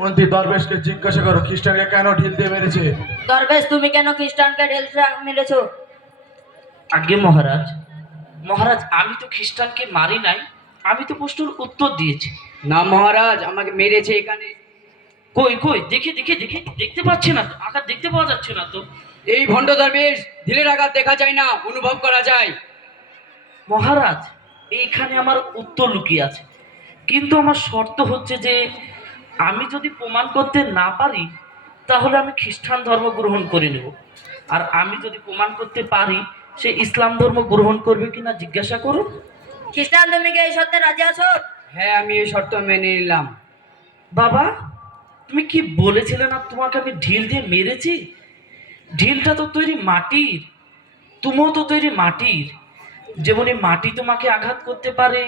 মন্ত্রী দরবেশকে জিজ্ঞাসা করো খ্রিস্টানকে কেন ঢিল দিয়ে মেরেছে। দরবেশ, তুমি কেন খ্রিস্টানকে ঢিল মেরেছো? আগে মহারাজ, মহারাজ আমি তো খ্রিস্টানকে মারি নাই, আমি তো প্রশ্নের উত্তর দিয়েছি। না মহারাজ, আমাকে মেরেছে এখানে। কই কই দেখি দেখি দেখি, দেখতে পাচ্ছি না তো, আঘাত দেখতে পাওয়া যাচ্ছে না তো। এই ভণ্ড দরবেশ, ঢিলের আঘাত দেখা যায় না, অনুভব করা যায়। মহারাজ এইখানে আমার উত্তর লুকিয়ে আছে, কিন্তু আমার শর্ত হচ্ছে যে আমি যদি প্রমাণ করতে না পারি তাহলে আমি খ্রিস্টান ধর্ম গ্রহণ করে নেব, আর আমি যদি প্রমাণ করতে পারি সে ইসলাম ধর্ম গ্রহণ করবে কিনা জিজ্ঞাসা করুন। খ্রিস্টান, তুমি কি এই সত্যে রাজি আছো? হ্যাঁ, আমি এই শর্ত মেনে নিলাম। বাবা, তুমি কি বলেছিলে না তোমাকে আমি ঢিল দিয়ে মেরেছি? ঢিলটা তো তৈরি মাটির, তুমিও তো তৈরি মাটির। যেমনি মাটি তোমাকে আঘাত করতে পারে,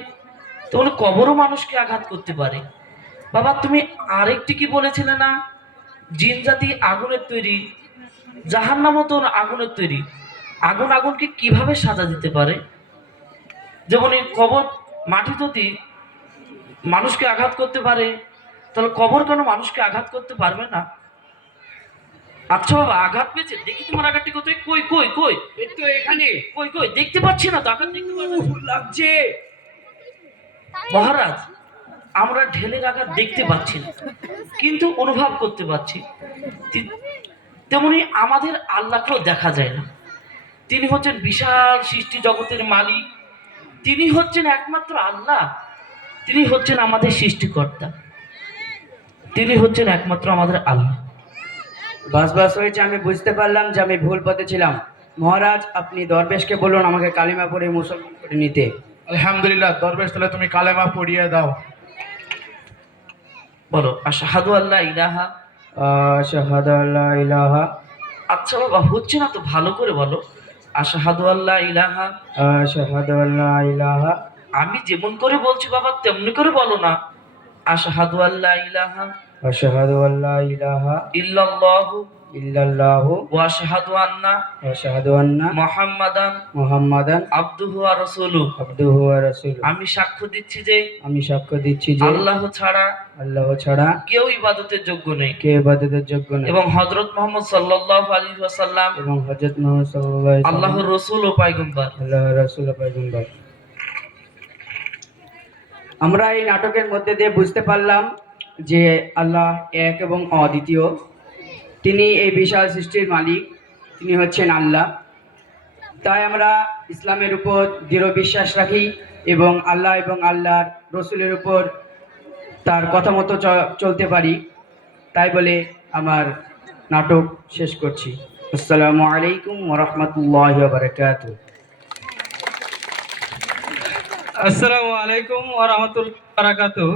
তেমনি কবরও মানুষকে আঘাত করতে পারে। বাবা, তুমি আরেকটি কি বলেছিলে না, জিন জাতি আগুনের তৈরি, জাহান্নামও তো আগুনের তৈরি। আগুন আগুনকে কিভাবে সাজা দিতে পারে? যেমন এই কবর মাটি যদি মানুষকে আঘাত করতে পারে, তাহলে কবর কেন মানুষকে আঘাত করতে পারবে না? আচ্ছা বাবা, আঘাত পেয়েছে, দেখি তোমার আঘাতটি কোথায়, কই কই কই, এই তো এখানে। কই কই, দেখতে পাচ্ছি না তো, আঘাত দেখতে পাচ্ছি না। লাগছে। মহারাজ, আমরা ঢেলের আঘাত দেখতে পাচ্ছি না, কিন্তু অনুভব করতে পারছি। তেমনি আমাদের আল্লাহকেও দেখা যায় না। তিনি হচ্ছেন বিশাল সৃষ্টি জগতের মালিক, তিনি হচ্ছেন একমাত্র আল্লাহ, তিনি হচ্ছেন আমাদের সৃষ্টিকর্তা, তিনি হচ্ছেন একমাত্র আমাদের আল্লাহ। বাস বাস হয়েছে, আমি বুঝতে পারলাম যে আমি ভুল পথে ছিলাম। মহারাজ, আপনি দরবেশকে বলুন আমাকে কালিমা পড়ে মুসলমান করে নিতে। আলহামদুলিল্লাহ, দরবেশ তাহলে তুমি কালেমা পড়িয়ে দাও। বলো, আশহাদু আল্লাহ ইলাহা। আশহাদু আল্লা ইলাহা। আচ্ছা বাবা, হচ্ছে না তো, ভালো করে বলো, আশহাদু আল্লাহ ইলাহা। আশহাদু আল্লা ইলাহা। আমি যেমন করে বলছি বাবা তেমনি করে বলো না। আশহাদু আল্লাহ ইলাহা আশহাদু আল্লা ইলাহা ইল্লাল্লাহু ইল্লাল্লাহু ওয়া আশহাদু আন্না ওয়া আশহাদু আন্না মুহাম্মাদান মুহাম্মাদান আবদুহু ওয়া রাসূলুহু। আবদুহু ওয়া রাসূলুহু। আমি সাক্ষ্য দিচ্ছি যে আমি সাক্ষ্য দিচ্ছি যে আল্লাহ ছাড়া আল্লাহ ছাড়া কেউ ইবাদতের যোগ্য নেই, কে ইবাদতের যোগ্য নয়, এবং হযরত মুহাম্মদ সাল্লাল্লাহু আলাইহি ওয়াসাল্লাম এবং হযরত মুহাম্মদ সাল্লাল্লাহু আলাইহি ওয়াসাল্লাম আল্লাহর রাসূল ও পয়গম্বর। আল্লাহর রাসূল ও পয়গম্বর। আমরা এই নাটকের মধ্যে দিয়ে বুঝতে পারলাম যে আল্লাহ এক এবং অদ্বিতীয়। তিনি এই বিশাল সৃষ্টির মালিক, তিনি হচ্ছেন আল্লাহ। তাই আমরা ইসলামের উপর দৃঢ় বিশ্বাস রাখি এবং আল্লাহ এবং আল্লাহর রসুলের উপর তার কথা মতো চলতে পারি। তাই বলে আমার নাটক শেষ করছি। আসসালামু আলাইকুম ওয়া রাহমাতুল্লাহি ওয়া বারাকাতুহু। আসসালামু আলাইকুম ওয়া রাহমাতুল্লাহি ওয়া বারাকাতুহু।